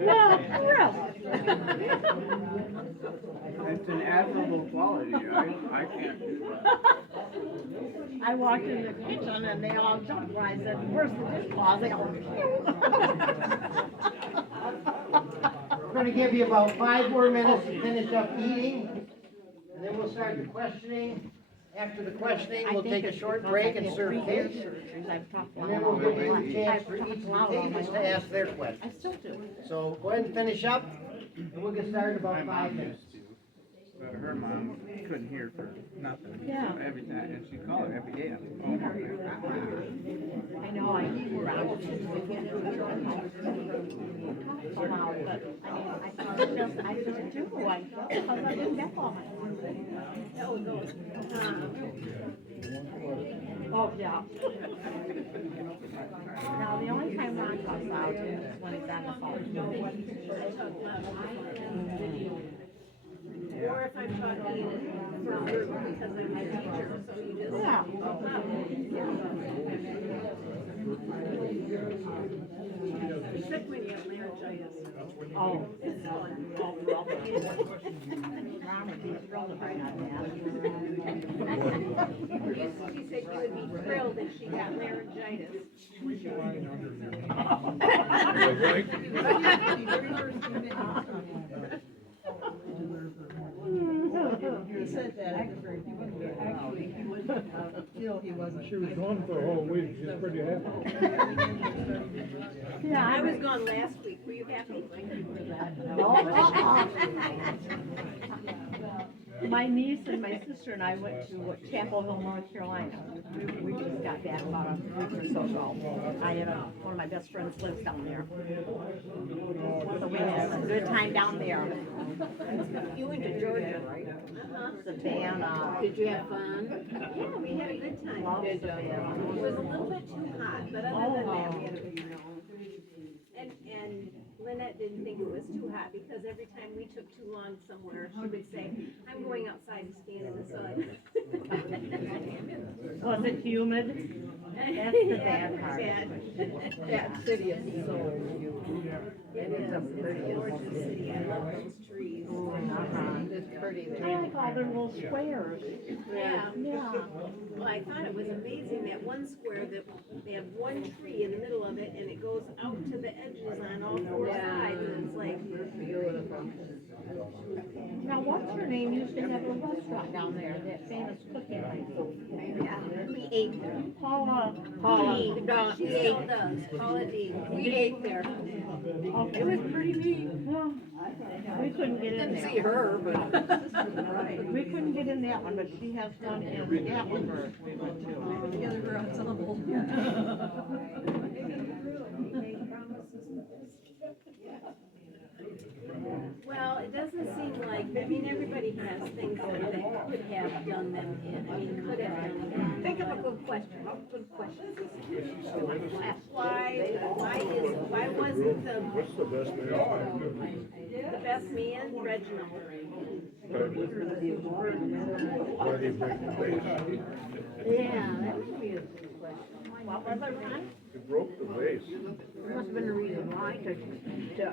Yeah, real. It's an admirable quality. I can't do that. I walked in the kitchen and they all jumped when I said, "Where's the dishcloth?" They all. We're gonna give you about 5 more minutes to finish up eating, and then we'll start the questioning. After the questioning, we'll take a short break and serve cake, and then we'll give you a chance for each of the tables to ask their I questions. still do. So go ahead and finish up, and we'll get started in My about 5 mom minutes. used to, but her mom couldn't hear for nothing. Yeah. So every time, and she called her every day. I know, I keep around. But I just do, because I didn't get all my. Oh, yeah. Now, the only time Ron comes out is when he's on the phone. Or if I'm talking for a group because I'm a teacher, so you just. Yeah. You're sick when you have laryngitis. Oh, it's all thrilled. Ron would be thrilled about that. She said you would be thrilled if she got laryngitis. He said that actually he wouldn't feel he wasn't. She was gone for a whole week, she's pretty happy. Yeah, I was gone last week. Were you happy? My niece and my sister and I went to Chapel Hill, North Carolina. We just got back about a week or so ago. I have one of my best friends lives down there. So we had a good time down there. You went to Georgia, right? The band, Did you have fun? Yeah, we had a good time. loved the It band. was a little bit too hot, but other than that, we had a good time. And Lynette didn't think it was too hot because every time we took too long somewhere, she would say, "I'm going outside to stand in the sun." Was it humid? That's the bad part. That city is so beautiful. It is a gorgeous city. I love those trees. It's pretty I there. like all their little squares. Yeah. Yeah. Well, I thought it was amazing that one square that they have one tree in the middle of it and it goes out to the edges on all 4 sides and it's like beautiful. Now, what's her name used to have a restaurant down there, that famous cooking place. Yeah, we ate there. Paula. She still does. Paula Dean. We ate there. Okay. It was pretty neat. Well, we couldn't get in Didn't there. see her, but. We couldn't get in that one, but she has one in Gatlinburg we went to. Together we're ensemble. Well, it doesn't seem like, I mean, everybody has things that they could have done them in, I mean, could have done them. Think of a good question, what good question is why wasn't What's the best man? the best man Reginald? Why do you break the vase? Yeah, that would be a good question. What was it, Ron? He broke the vase. There must have been a reason why, to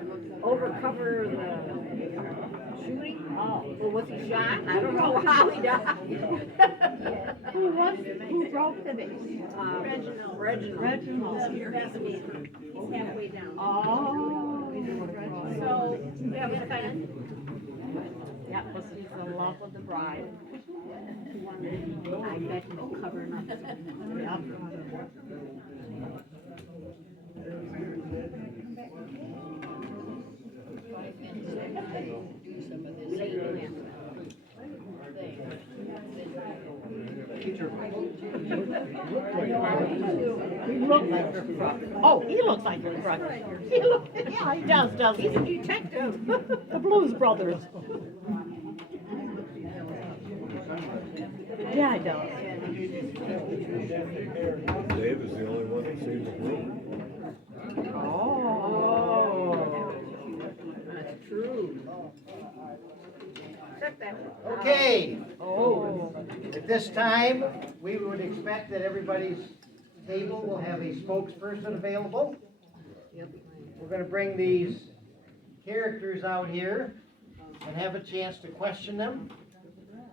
overcover the shooting? Oh, well, was he shot? I don't know how he died. Who broke the vase? Reginald. Reginald. The best man. He's halfway down. Oh. So, that was kind of, That was the love of the bride. I bet he's covering up. Yep. He looked like her brother. Oh, he looks like her brother. Yeah, he does, doesn't he? He's a detective. The Blues Brothers. Yeah, he does. Dave is the only one that's seen the room. Oh. That's true. Except that one. Okay, Oh. at this time, we would expect that everybody's table will have a spokesperson available. We're gonna bring these characters out here and have a chance to question them.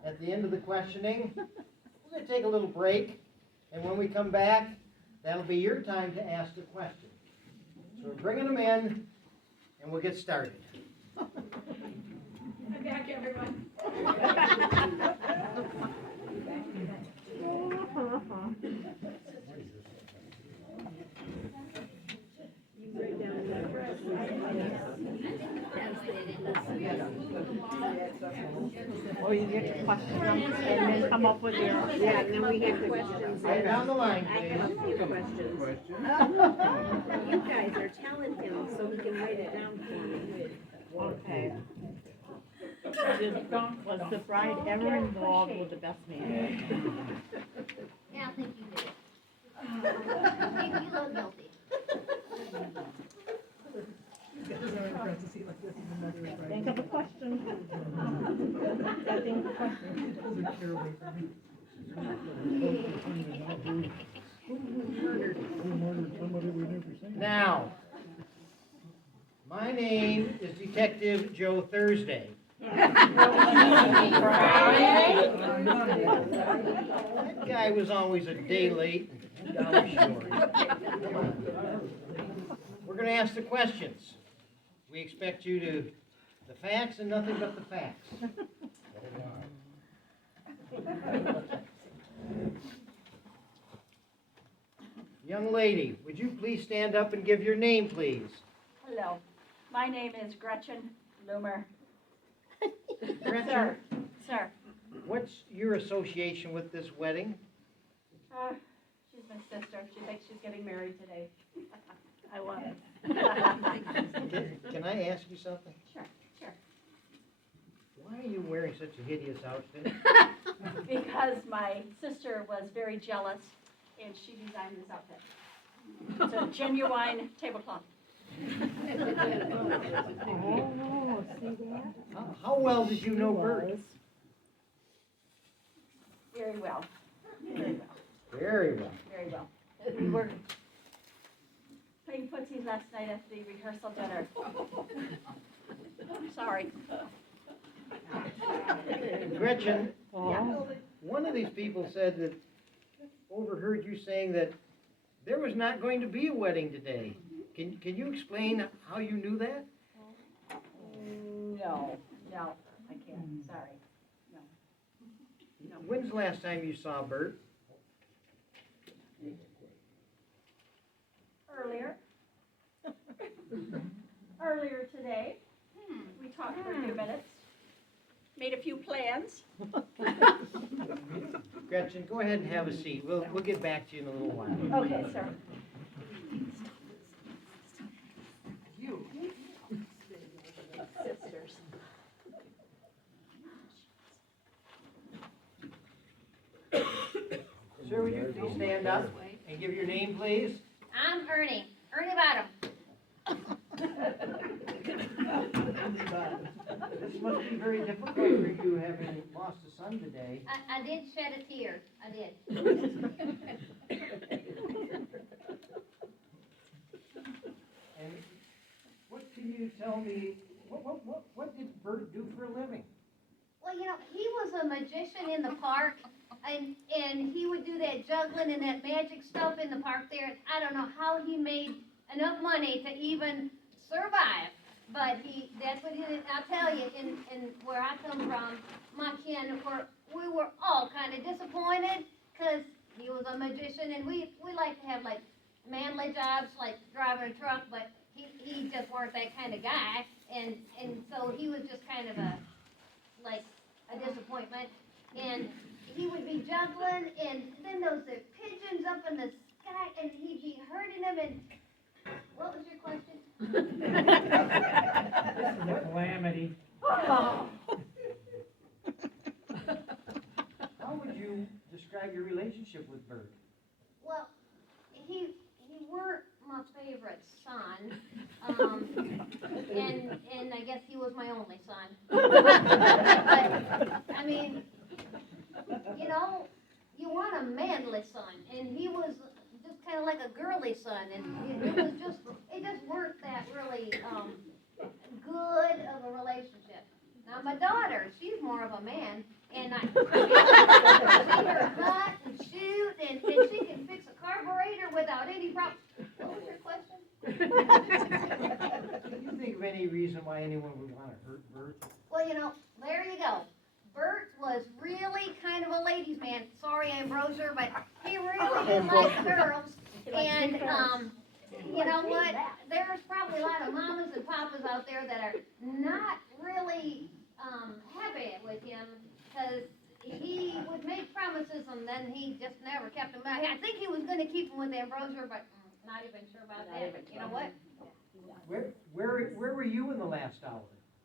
At the end of the questioning, we're gonna take a little break, and when we come back, that'll be your time to ask the question. So we're bringing them in, and we'll get started. I'm back, everyone. You write down the Or you get to question them and then come up with your. Yeah, and then we have questions. Right down the line, I have a please. few questions. Question? You guys are telling him so he can write it down for me. Okay. Was the bride ever involved with the best man? Yeah, I think you did. You look guilty. Think of a question. Think of a question. Now, my name is Detective Joe Thursday. That guy was always a day late and a dollar short. Come on. We're gonna ask the questions. We expect you to, the facts and nothing but the facts. Young lady, would you please stand up and give your name, please? Hello, my name is Gretchen Loomer. Gretchen, Sir, what's your association with this wedding? she's my sister. She thinks she's getting married today. I was. Can I ask you something? Sure, sure. Why are you wearing such a hideous outfit? Because my sister was very jealous and she designed this outfit. It's a genuine tablecloth. Oh, see that? How well did you know Bert? Very well. Very well. Very well. Very well. We were playing footsies last night at the rehearsal dinner. Sorry. Gretchen, Oh. one of these people said that, overheard you saying that there was not going to be a wedding today. Can you explain how you knew that? No, I can't, sorry. When's the last time you saw Bert? Earlier today, we talked for a few minutes, made a few plans. Gretchen, go ahead and have a seat. We'll get back to you in a little while. Okay, sir. Sisters. Sir, would you please stand up and give your name, please? I'm Ernie Bottom. This must be very difficult for you, having lost a son today. I did shed a tear, I did. And what can you tell me, what did Bert do for a living? Well, you know, he was a magician in the park, and he would do that juggling and that magic stuff in the park there. And I don't know how he made enough money to even survive, but that's what he did. I'll tell you, in where I come from, my kin, we were all kind of disappointed, because he was a magician, and we like to have, like, manly jobs, like driving a truck, but he just weren't that kind of guy, and so he was just kind of a disappointment, and he would be juggling, and then those pigeons up in the sky, and he'd be hurting them, and what was your question? This is a calamity. How would you describe your relationship with Bert? Well, he weren't my favorite son, and I guess he was my only son. But, I mean, you know, you want a manly son, and he was just a girly son, and it was just, it just weren't that really, good of a relationship. Now, my daughter, she's more of a man, and I see her hunt and shoot, and she can fix a carburetor without any problem. What was your question? Can you think of any reason why anyone would wanna hurt Bert? Well, there you go. Bert was really kind of a ladies' man. Sorry, Ambrosia, but he really didn't like girls. And, you know what? There's probably a lot of mamas and papas out there that are not really, happy with him, because he would make promises and then he just never kept them. I think he was gonna keep them with Ambrosia, but not even sure about that, but you know what? Where were you in the last hour?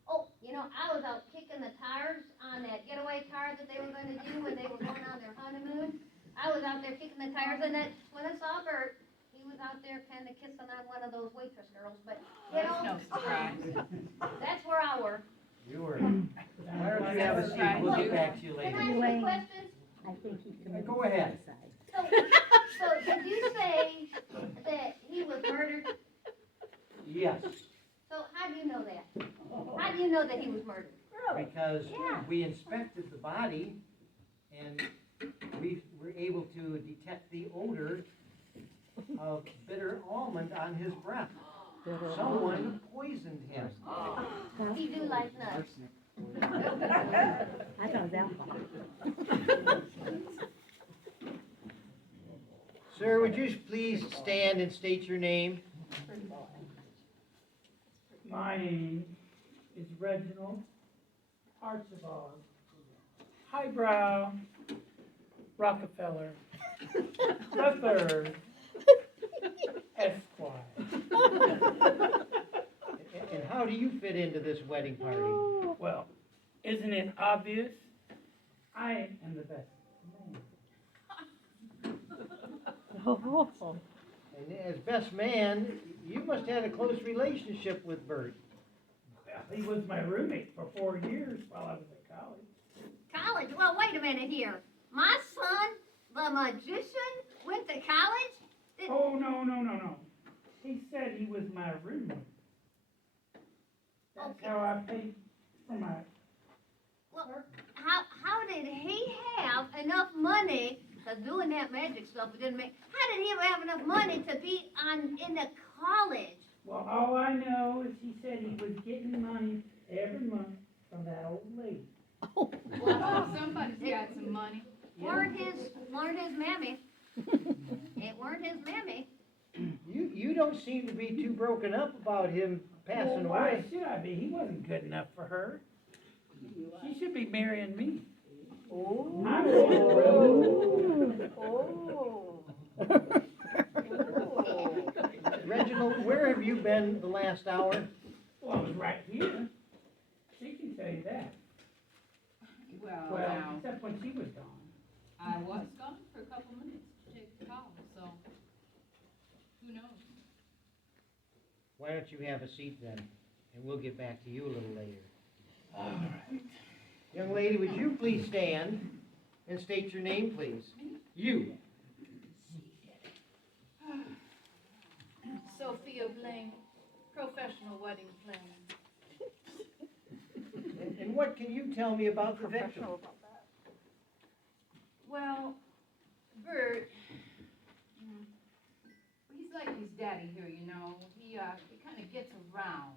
Oh, I was out kicking the tires on that getaway car that they were gonna do when they were going on their honeymoon. I was out there kicking the tires, and that's when I saw Bert. He was out there kinda kissing on one of those waitress girls, but, No surprise. that's where I were. You were. Why don't you have a seat? We'll get back to you Can I later. ask you a question? I think he committed Go ahead. suicide. So did you say that he was murdered? Yes, So how do you know that? How do you know that he was murdered? because Yeah. we inspected the body and we were able to detect the odor of bitter almond on his breath. Someone poisoned him. He do like nuts. I thought that was. Sir, would you please stand and state your name? My name is Reginald Archibald, highbrow Rockefeller, the third, Esquire. And how do you fit into this wedding party? Well, isn't it obvious? I am the best man. And as best man, you must have had a close relationship with Bert. Well, he was my roommate for 4 years while I was at college. College? Well, wait a minute here. My son, the magician, went to college? Oh, no. He said he was my roommate. That's Okay. how I paid for my, Well, how did he have enough money, because doing that magic stuff, it didn't make, how did he have enough money to be in the college? well, all I know is he said he was getting money every month from that old lady. Well, somebody's got some money. Weren't his mammy. It weren't his mammy. You don't seem to be too broken up about him passing Well, why away. should I be? He wasn't good enough for her. She should be marrying me. I'm going Reginald, where have you been the last hour? Well, I was right here. She can tell you that. Well, Well, now, except when she was gone. I was gone for a couple minutes to take the call, so who knows? Why don't you have a seat then, and we'll get back to you a little later. All right. Young lady, would you please stand and state your name, please? You. Sophia Blaine, professional wedding planner. And what can you tell me about the victim? Well, Bert, he's like his daddy here, you know. He kind of gets around.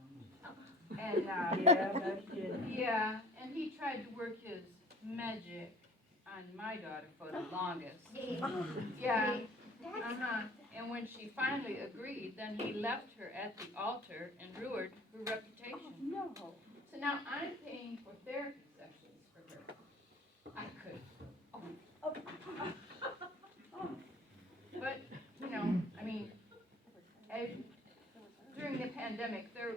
And, Yeah, that's it. yeah, and he tried to work his magic on my daughter for the longest. Yeah, uh-huh. And when she finally agreed, then he left her at the altar and ruined her reputation. No. So now I'm paying for therapy sessions for her. I could. But, you know, I mean, during the pandemic, there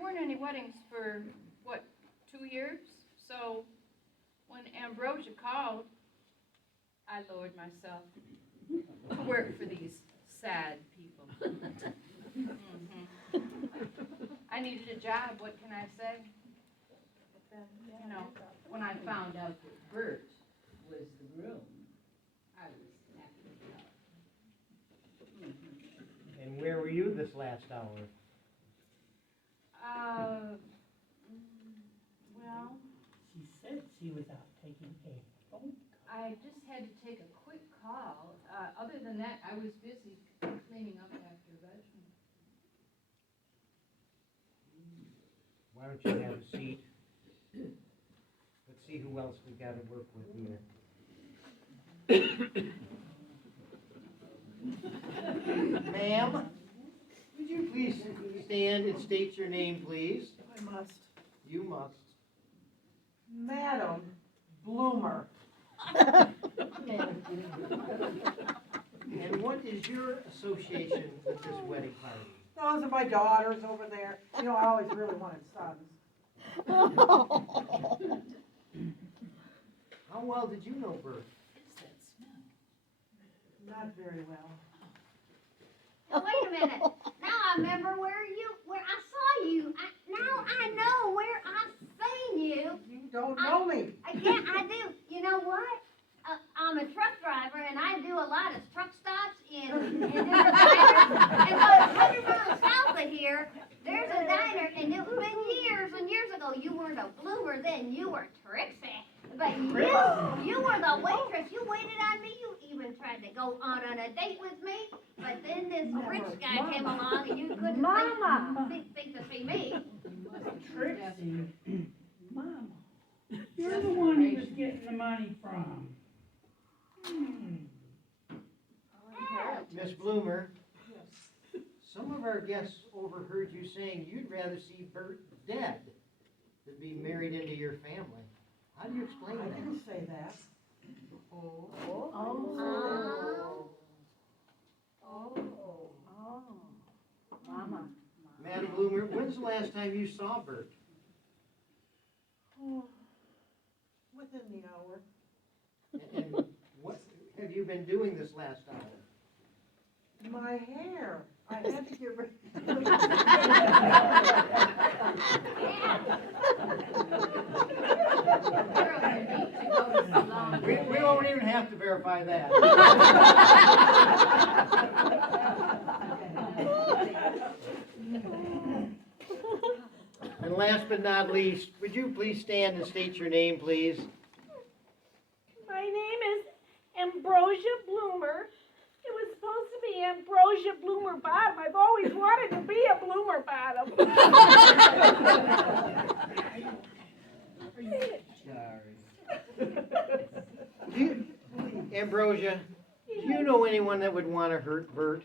weren't any weddings for, 2 years? So when Ambrosia called, I lowered myself to work for these sad people. Mhm. I needed a job, what can I say? But then, you know, when I found out that Bert was the groom, I was happy as hell. this last hour? Well, She said she was out taking a phone. I just had to take a quick call. Other than that, I was busy cleaning up after Reggie. Why don't you have a seat? Let's see who else we gotta work with here. Ma'am, would you please stand and state your name, please? I must. You must. Madam Bloomer. And what is your association with this wedding party? Those are my daughters over there. You know, I always really wanted sons. How well did you know Bert? Not very well. Now, wait a minute. Now I remember where I saw you. Now I know where I seen you. You don't know me. Yeah, I do. You know what? I'm a truck driver, and I do a lot of truck stops in different diners. And so 100 miles south of here, there's a diner, and it's been years and years ago. You weren't a Bloomer then. You were Trixie. But you were the waitress. You waited on me. You even tried to go on a date with me. But then this rich guy came along, and you couldn't think to see me. Trixie. Mama. You're the one he was getting the money from. Miss Bloomer, some of our guests overheard you saying you'd rather see Bert dead than be married into your family. How do you explain I that? didn't say that. Mama. Madam Bloomer, when's the last time you saw Bert? Within the hour. And what have you been doing this last hour? My hair. I had to get rid We won't even have to verify that. And last but not least, would you please stand and state your name, please? My name is Ambrosia Bloomer. It was supposed to be Ambrosia Bloomer Bottom. I've always wanted to be a Bloomer Bottom. Ambrosia, do you know anyone that would want to hurt Bert?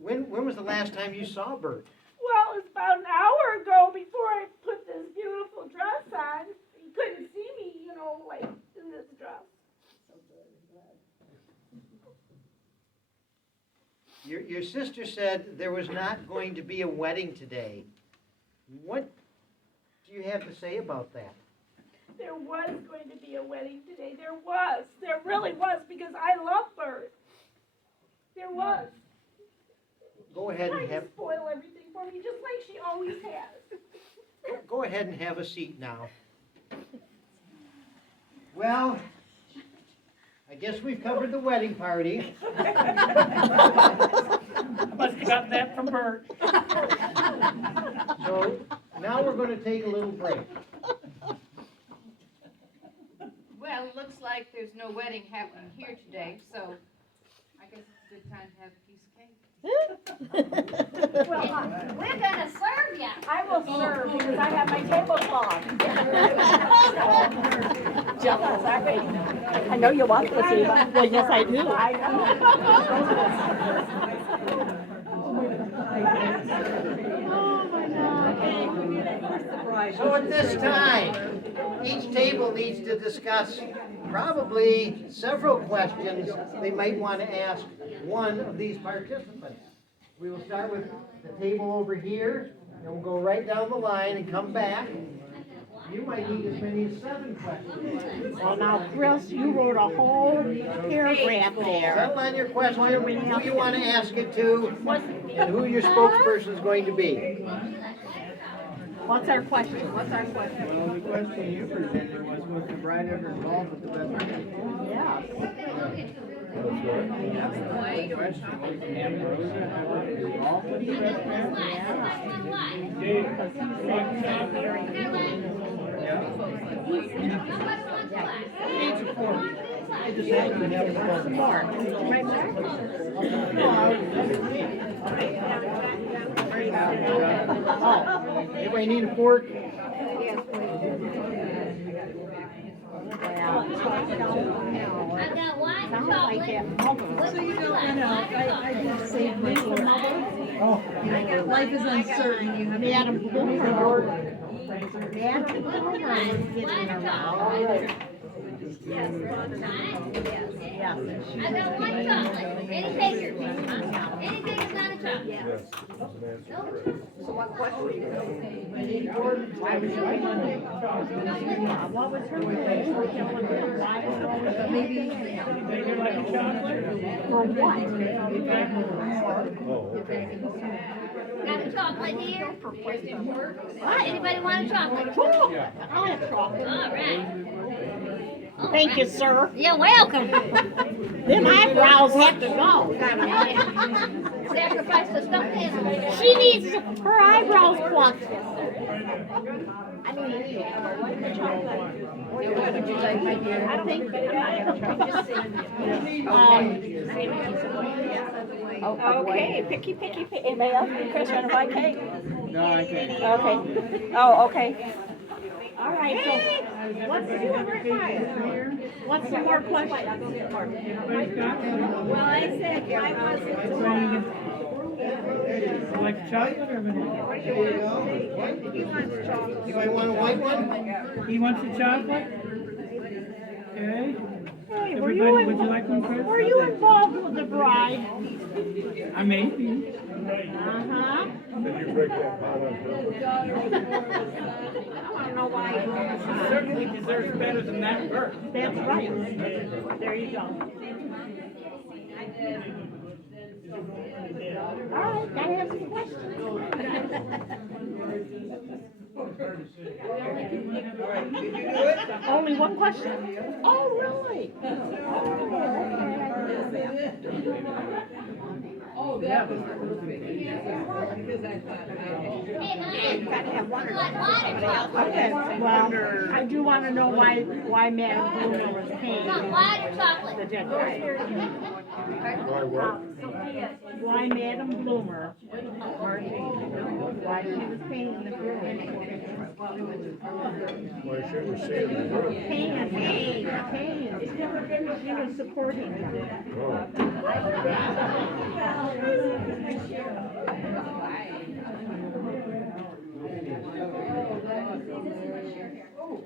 When was the last time you saw Bert? Well, it was about an hour ago before I put this beautiful dress on. You couldn't see me, you know, like in this dress. Your sister said there was not going to be a wedding today. What do you have to say about that? There was going to be a wedding today. There was. There really was, because I love Bert. There was. Go ahead and Trying have to spoil everything for me, just like she always has. go ahead and have a seat now. Well, I guess we've covered the wedding party. Must have got that from Bert. So now we're going to take a little break. Well, it looks like there's no wedding happening here today, so I guess it's a good time to have a piece of cake. Well, we're gonna serve ya. I will serve because I have my tablecloth. Jealous, aren't we? I know you want this, Eva. Well, yes, I do. I know. So at this time, each table needs to discuss probably several questions they might want to ask one of these participants. We will start with the table over here, and we'll go right down the line and come back. You might need as many as 7 questions. Well, now, Chris, you wrote a whole paragraph there. Settle on your question, who you want to ask it to, and who your spokesperson is going to be. What's our question? What's our question? Well, the question you presented was the bride ever involved with the best man? Yeah. The question was, Ambrosia ever involved with the best man? Age of 4. I just have to have it about Oh, anybody need a fork? I've got white chocolate. So you don't know, I did save my phone. Life is uncertain, you have to. Madam Bloomer. Madam Bloomer was getting around. Yes. Yes. I've got white chocolate. Any takers? Anything that's not a chocolate? Yes. No? So what question? Why was your what was her question? Why was always Maybe. for what? Oh, okay. Got a chocolate here? What? Anybody want a chocolate? Cool. I'll have chocolate. All right. Thank you, sir. You're welcome. Them eyebrows have to go. Sacrifice the stuffed animal. She needs her eyebrows plucked. I mean, what would you like, my dear? I think. Okay, picky, anybody else? Chris, want to buy cake? No, I can't. Okay. Oh, okay. All right, so what's the What's the more question? Well, I said I wasn't. Like chocolate or vanilla? Anybody want a white one? He wants the chocolate? Okay. Hey, Everybody, would you like one first? were you involved with the bride? I may be. Uh-huh. Did you break that pot on purpose? I want to know why. Certainly deserves better than that bird. That's right. There you go. All right, gotta have some questions. Only one question? Oh, really? Hey, Mom. You like water? Okay, well, I do want to know why Madam Bloomer was paying Want white or chocolate? the decoration. Why what? Why Madam Bloomer, why she was paying the decoration. Why she was saying that? Paying. She was supporting them. Oh.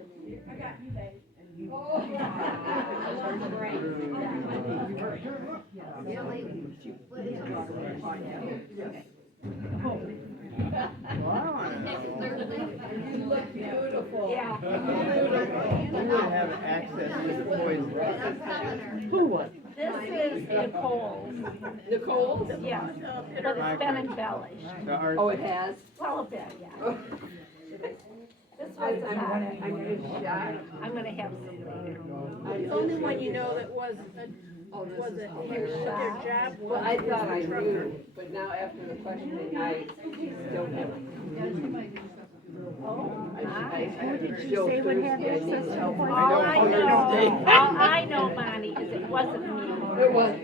Who would have access to the poison? Who was? This is Nicole. Nicole? Yeah, but it's been embellished. The art. Oh, it has? Well, a bit, yeah. This was, I'm just shocked. I'm gonna have some later. It's only when you know that was a their job was. Well, I thought I knew, but now after the questioning, I don't have. Who did you say would have access to All poison? I know, Monty, is it wasn't me. It was,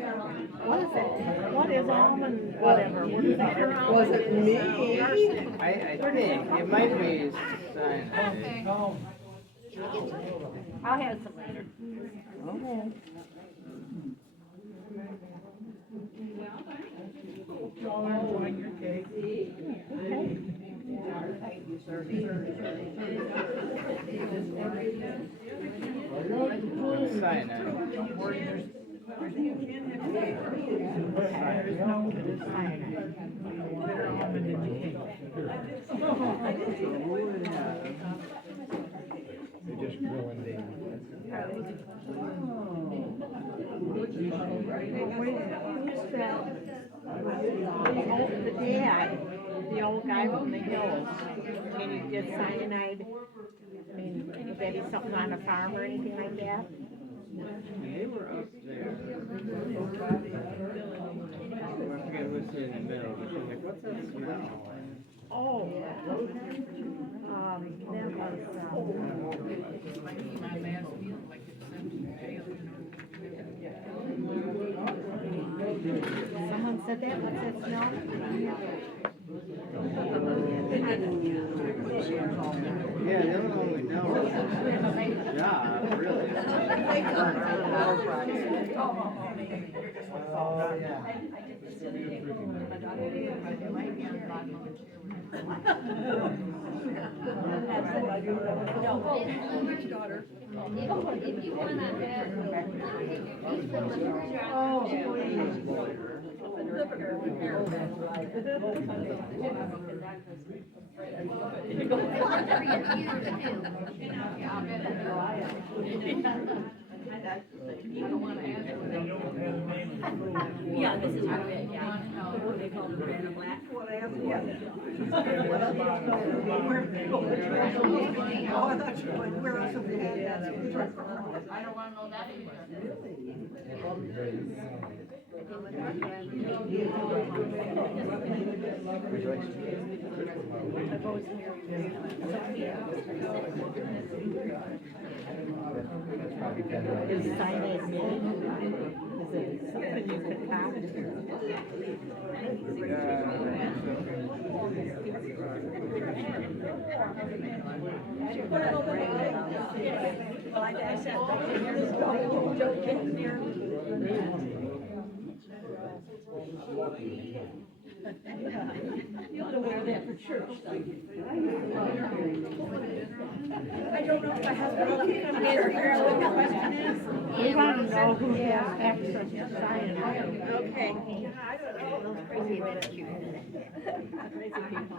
What is it? What is almond, whatever? What is that? was it me? I think it might be cyanide. I'll have some later. Cyanide. They just grill and they. The dad the old guy from the hills, and he did cyanide. I mean, would that be something on a farm or anything like that? They were up there. I forget what's in the middle, but she's like, what's that smell? Oh, that was, someone said that, what's that smell? Yeah, they don't only know. Yeah, really. Oh, yeah. If you wanna have, Yeah, this is really it, yeah. They call them Banana Black. I don't wanna know that either. Is cyanide made? Is it something you could have? Like I said, don't get near. You ought to wear that for church. I don't know if my husband will come here. What the question is? We want to know who has access to cyanide. Okay. Those crazy, that's cute. Crazy people.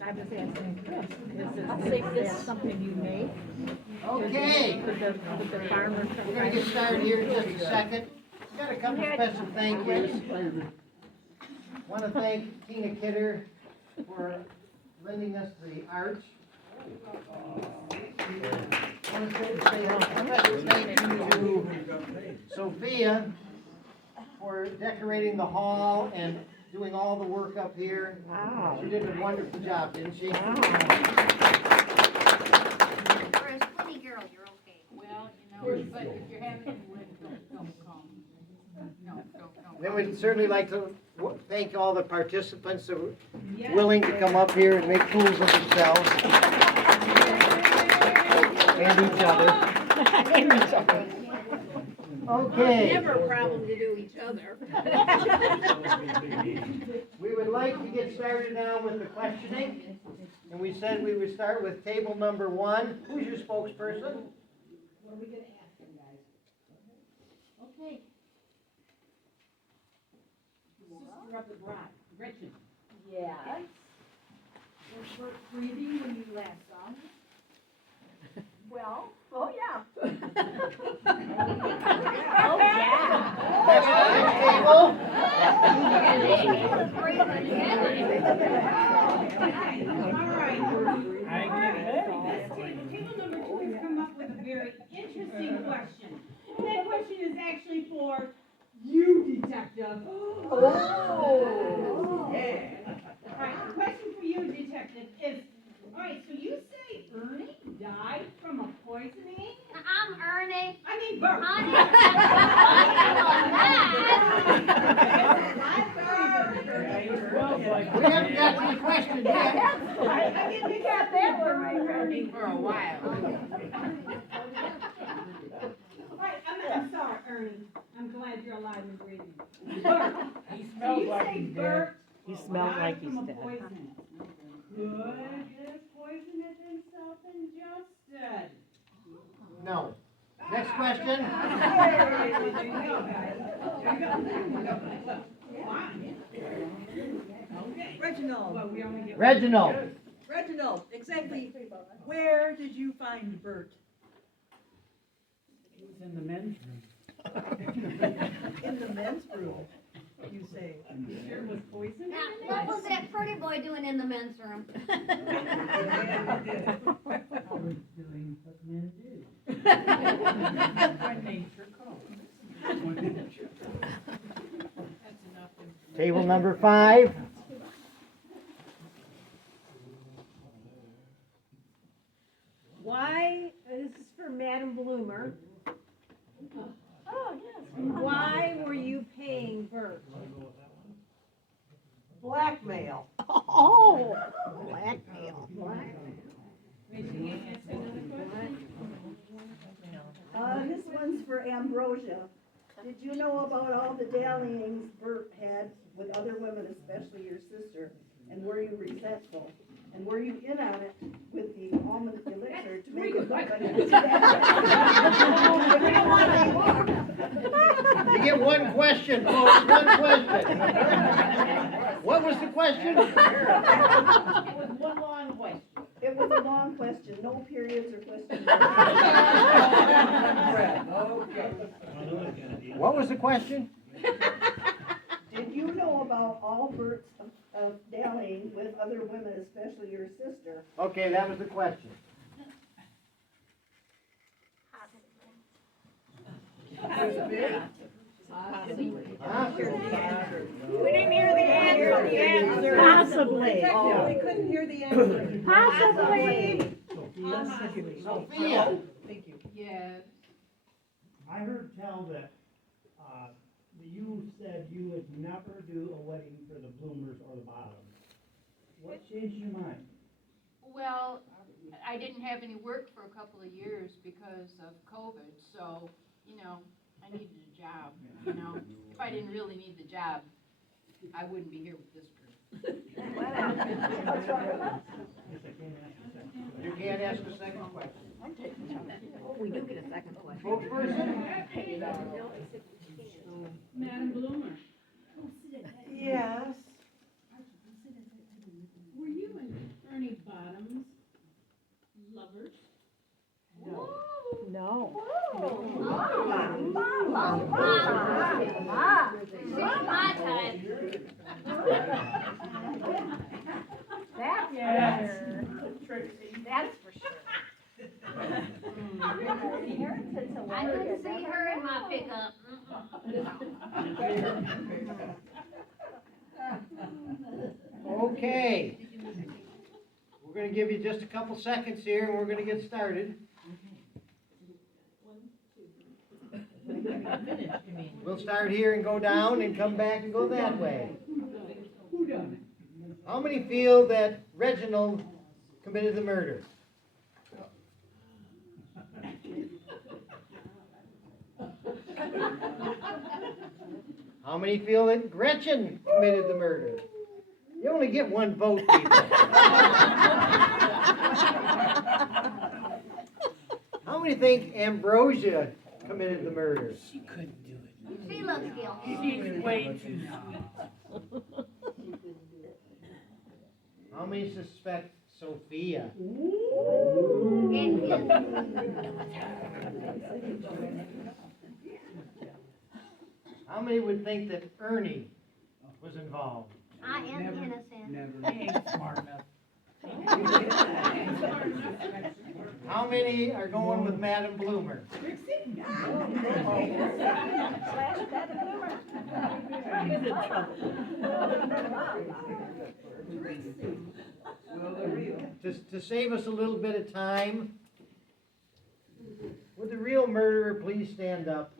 I was asking Chris, is this something you make? Okay, Could the farmer? we're gonna get started here in just a second. Got a couple special thank yous. Want to thank Tina Kidder for lending us the arch. Want to say a special thank you to Sophia for decorating the hall and doing all the work up here. Wow. She did a wonderful job, didn't she? for a skinny girl, you're okay. Well, you know, but if you're having any wind, don't come. No, don't. Then we'd certainly like to thank all the participants that were willing to come up here and make fools of themselves. And each other. Okay. Never a problem to do each other. We would like to get started now with the questioning. And we said we would start with table number 1. Who's your spokesperson? What are we gonna ask them, guys? Okay. Sister of the bride, Gretchen. Yes. Was Bert breathing when you last saw him? Well, oh, yeah. Oh, Next table. All right. Table number 2 has come up with a very interesting question. And that question is actually for you, detective. Oh. Yeah. All right, the question for you, detective, is, all right, so you say Ernie died from a poisoning? I'm Ernie. I mean, Bert. We haven't got to the question yet. I think you got that one right, Ernie. For a while. All right, I'm sorry, Ernie. I'm glad you're alive and breathing. Bert. He smells like he's dead. He smells like he's From a dead. poison. Could this poison have been self-ingested? No. Next question. Reginald, Reginald. exactly where did you find Bert? In the men's room. You say. Now, what was that pretty boy doing in the men's room? Table number 5. Why, this is for Madam Bloomer, Oh, yes. why were you paying Bert? Blackmail. Oh, blackmail. This one's for Ambrosia. Did you know about all the dallyings Bert had with other women, especially your sister? And were you resentful? And were you in on it with the almond elixir to make it look like it's We don't want any more. You get one question, folks, one question. What was the question? It was one long question. It was a long question, no periods or question marks. What was the question? Did you know about all Bert's dallying with other women, especially your sister? Okay, that was the question. Huh? We didn't hear the answer. Possibly. We couldn't hear the answer. Possibly. Sophia. Thank you. Yes. I heard tell that, you said you would never do a wedding for the Bloomers or the Bottoms. What changed your mind? Well, I didn't have any work for a couple of years because of COVID, so, I needed a job, If I didn't really need the job, I wouldn't be here with this group. You can't ask a second question. We do get a second question. Spokesperson? Madam Bloomer, Yes. were you and Ernie Bottoms lovers? No. She's my type. That's for sure. Inheritance of I couldn't see her in my pickup. Okay. We're gonna give you just a couple seconds here and we're gonna get started. We'll start here and go down and come back and go that way. Who done it? How many feel that Reginald committed the murder? How many feel that Gretchen committed the murder? You only get one vote, people. How many think Ambrosia committed the murder? She looks guilty. She's way too How many suspect Sophia? And his. How many would think that Ernie was involved? I am innocent. smart enough. How many are going with Madam Bloomer? To save us a little bit of time, would the real murderer please stand up?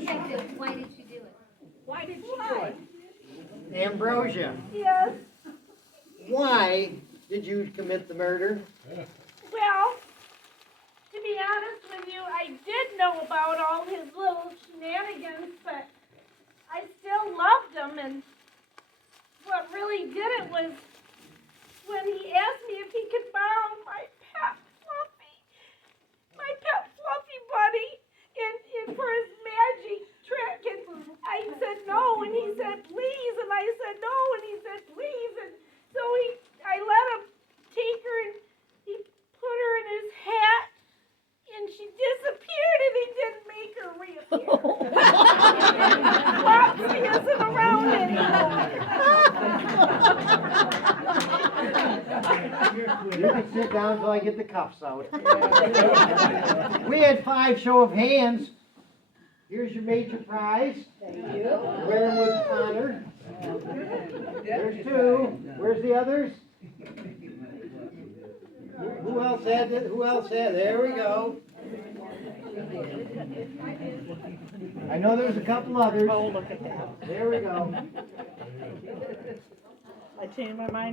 Detective, why did she do it? Why did she do it? Ambrosia, Yes. why did you commit the murder? Well, to be honest with you, I did know about all his little shenanigans, but I still loved him, and what really did it was when he asked me if he could borrow my said no, and he said please, and so I let him take her, and he put her in his hat, and she disappeared, and he didn't make her reappear. Flopsy isn't around anymore. You can sit down until I get the cuffs out. We had 5 show of hands. Here's your major prize. Thank you. Wear 'em with honor. There's 2. Where's the others? Who else had it? Who else had it? There we go. I know there's a couple others. Oh, look at that. There we go. I changed my mind